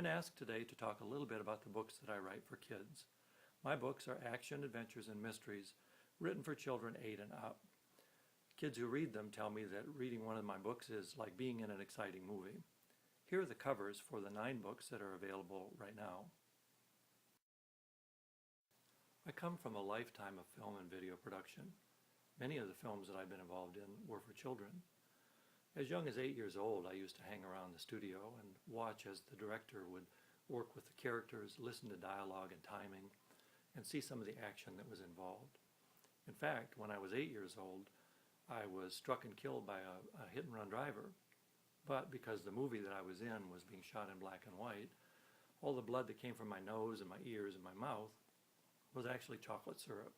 been asked today to talk a little bit about the books that I write for kids. My books are action, adventures, and mysteries written for children 8 and up. Kids who read them tell me that reading one of my books is like being in an exciting movie. Here are the covers for the 9 books that are available right now. I come from a lifetime of film and video production. Many of the films that I've been involved in were for children. As young as 8 years old, I used to hang around the studio and watch as the director would work with the characters, listen to dialogue and timing, and see some of the action that was involved. In fact, when I was 8 years old, I was struck and killed by a hit-and-run driver. But because the movie that I was in was being shot in black and white, all the blood that came from my nose and my ears and my mouth was actually chocolate syrup.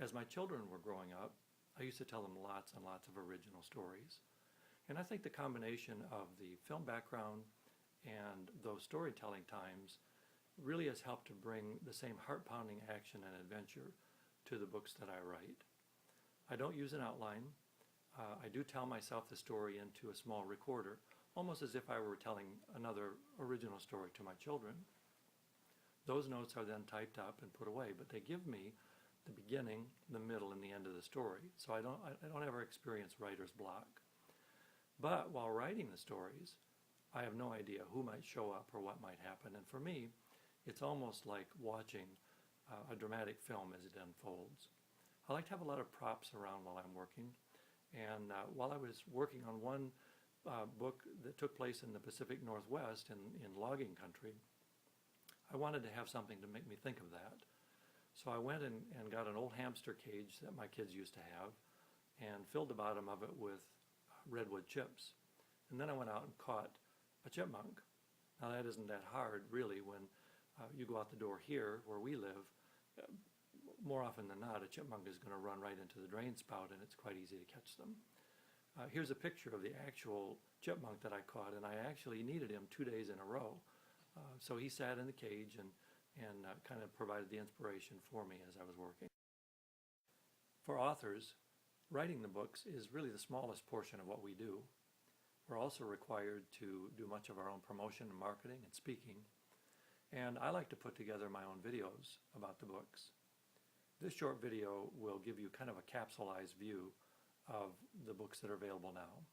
As my children were growing up, I used to tell them lots and lots of original stories. And I think the combination of the film background and those storytelling times really has helped to bring the same heart-pounding action and adventure to the books that I write. I don't use an outline. I do tell myself the story into a small recorder, almost as if I were telling another original story to my children. Those notes are then typed up and put away, but they give me the beginning, the middle, and the end of the story, so I don't ever experience writer's block. But while writing the stories, I have no idea who might show up or what might happen, and for me, it's almost like watching a dramatic film as it unfolds. I like to have a lot of props around while I'm working, and while I was working on one book that took place in the Pacific Northwest in logging country, I wanted to have something to make me think of that. So I went and got an old hamster cage that my kids used to have and filled the bottom of it with redwood chips. And then I went out and caught a chipmunk. Now that isn't that hard really when you go out the door here where we live. More often than not, a chipmunk is going to run right into the drain spout and it's quite easy to catch them. Here's a picture of the actual chipmunk that I caught, and I actually needed him 2 days in a row. So he sat in the cage and kind of provided the inspiration for me as I was working. For authors, writing the books is really the smallest portion of what we do. We're also required to do much of our own promotion and marketing and speaking. And I like to put together my own videos about the books. This short video will give you kind of a capsulized view of the books that are available now.